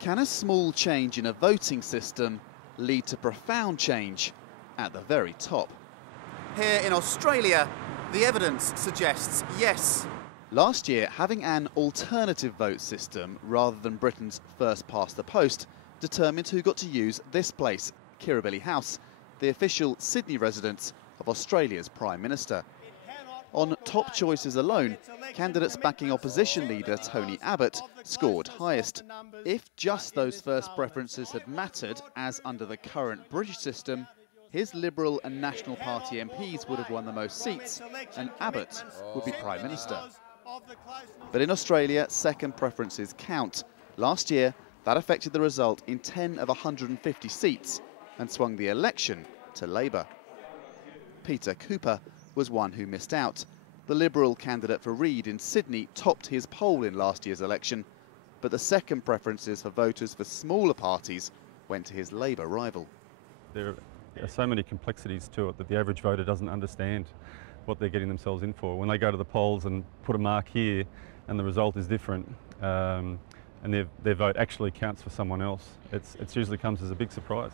Can a small change in a voting system lead to profound change at the very top? Here in Australia, the evidence suggests yes. Last year, having an alternative vote system rather than Britain's first past the post determined who got to use this place, Kirribilli House, the official Sydney residence of Australia's Prime Minister. On top choices alone, candidates backing opposition leader Tony Abbott scored highest. If just those first preferences had mattered, as under the current British system, his Liberal and National Party MPs would have won the most seats, and Abbott would be Prime Minister. But in Australia, second preferences count. Last year, that affected the result in 10 of 150 seats and swung the election to Labour. Peter Cooper was one who missed out. The Liberal candidate for Reid in Sydney topped his poll in last year's election, but the second preferences for voters for smaller parties went to his Labour rival. There are so many complexities to it that the average voter doesn't understand what they're getting themselves in for. When they go to the polls and put a mark here and the result is different, and their vote actually counts for someone else, it usually comes as a big surprise.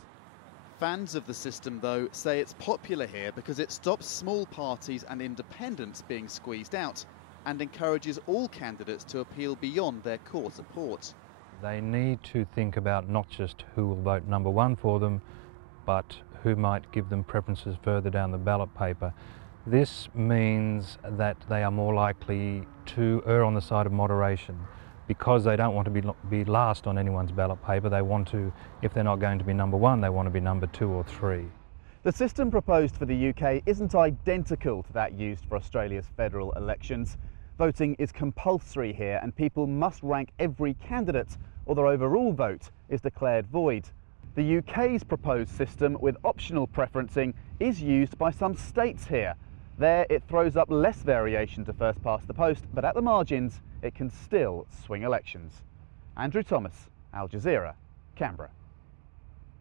Fans of the system, though, say it's popular here because it stops small parties and independents being squeezed out and encourages all candidates to appeal beyond their core support. They need to think about not just who will vote number one for them, but who might give them preferences further down the ballot paper. This means that they are more likely to err on the side of moderation because they don't want to be last on anyone's ballot paper. They want to, if they're not going to be number one, they want to be number 2 or 3. The system proposed for the UK isn't identical to that used for Australia's federal elections. Voting is compulsory here and people must rank every candidate or their overall vote is declared void. The UK's proposed system with optional preferencing is used by some states here. There it throws up less variation to first past the post, but at the margins it can still swing elections. Andrew Thomas, Al Jazeera, Canberra.